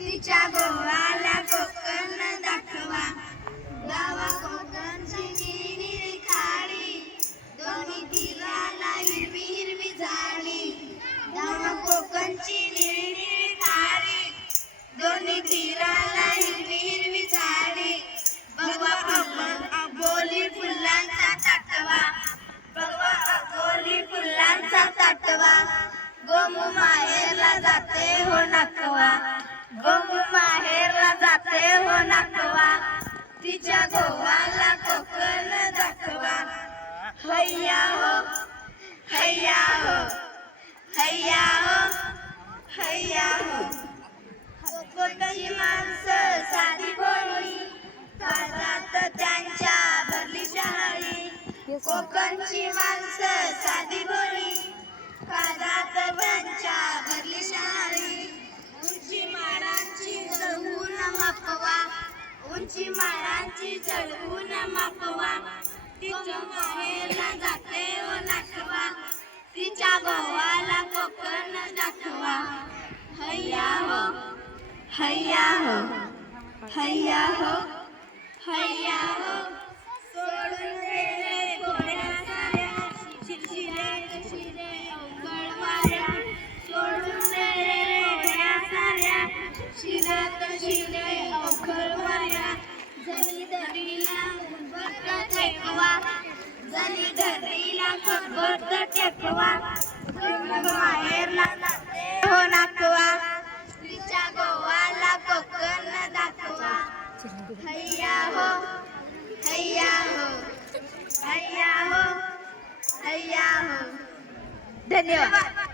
तिच्या गोवाला कोकण दाखवा. गावा कोकणची निळी खाडी, दोन्ही तीराला हिरवी हिरवी झाडी. गावा कोकणची निळी खाडी, दोन्ही तीराला हिरवी हिरवी झाडी. बघवा अबोली फुलांचा ताटवा, बघवा अबोली फुलांचा ताटवा. गोमू माहेरला जाते हो नाकवा, गोमू माहेरला जाते हो नाकवा. तिच्या गोवाला कोकण दाखवा. हैया हो, हैया हो, हैया हो, हैया हो. कोकणची माणसं साधी भोळी, काळजात त्यांच्या भरली शहाळी. कोकणची माणसं साधी भोळी, काळजात त्यांच्या भरली शहाळी. उंची माडांची जळवून मापवा, उंची माडांची जळवून मापवा. तिच्या माहेरला जाते हो नाकवा, तिच्या गोवाला कोकण दाखवा. हैया हो, हैया हो, हैया हो, हैया हो. सोडून गेले घोड्या साऱ्या, शिरशिरे शिरे अवघड वाऱ्या. सोडून गेले घोड्या साऱ्या, शिरत शिरे अवघड वाऱ्या. जनी धरीला खतबत टेकवा, जनी धरीला खतबत टेकवा. माहेरला जाते हो नाकवा, तिच्या गोवाला कोकण दाखवा. हैया हो, हैया हो, हैया हो, हैया हो. धन्यवाद.